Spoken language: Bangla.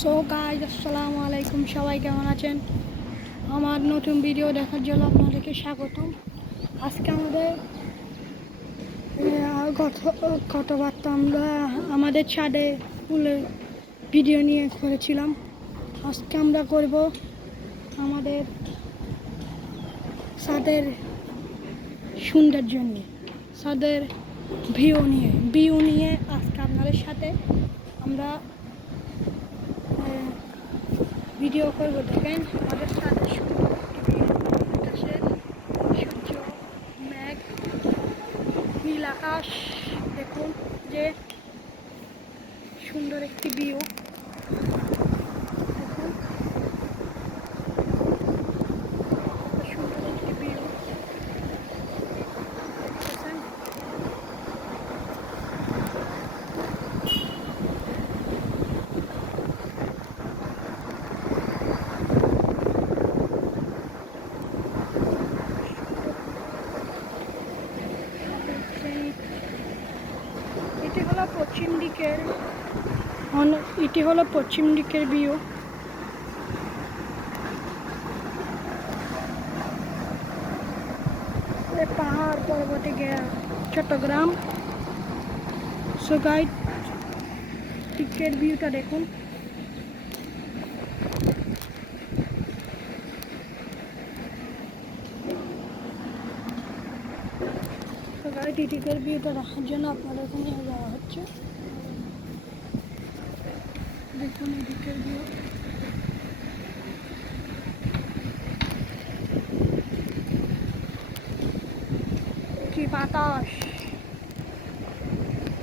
সো গাইজ আসসালামু আলাইকুম, সবাই কেমন আছেন? আমার নতুন ভিডিও দেখার জন্য আপনাদেরকে স্বাগতম। আজকে গতবার তো আমরা আমাদের ছাদে ফুলের ভিডিও নিয়ে করেছিলাম। আজকে আমরা করব আমাদের ছাদের সৌন্দর্য নিয়ে, ছাদের ভিউ নিয়ে আজকে আপনাদের সাথে আমরা ভিডিও করবো। দেখেন আমাদের ছাদের আকাশের সূর্য, মেঘ, নীল আকাশ, দেখুন যে সুন্দর একটি ভিউ। দেখুন সুন্দর একটি ভিউ দেখতেছেন। এটি হলো পশ্চিম দিকের ভিউ। পাহাড় পর্বতে ঘেরা চট্টগ্রাম। সো গাইড দিকের ভিউটা দেখুন। তো গাইড দিকের ভিউটা দেখার জন্য আপনাদেরকে নিয়ে যাওয়া হচ্ছে। দেখুন এদিকের ভিউ। কি বাতাস!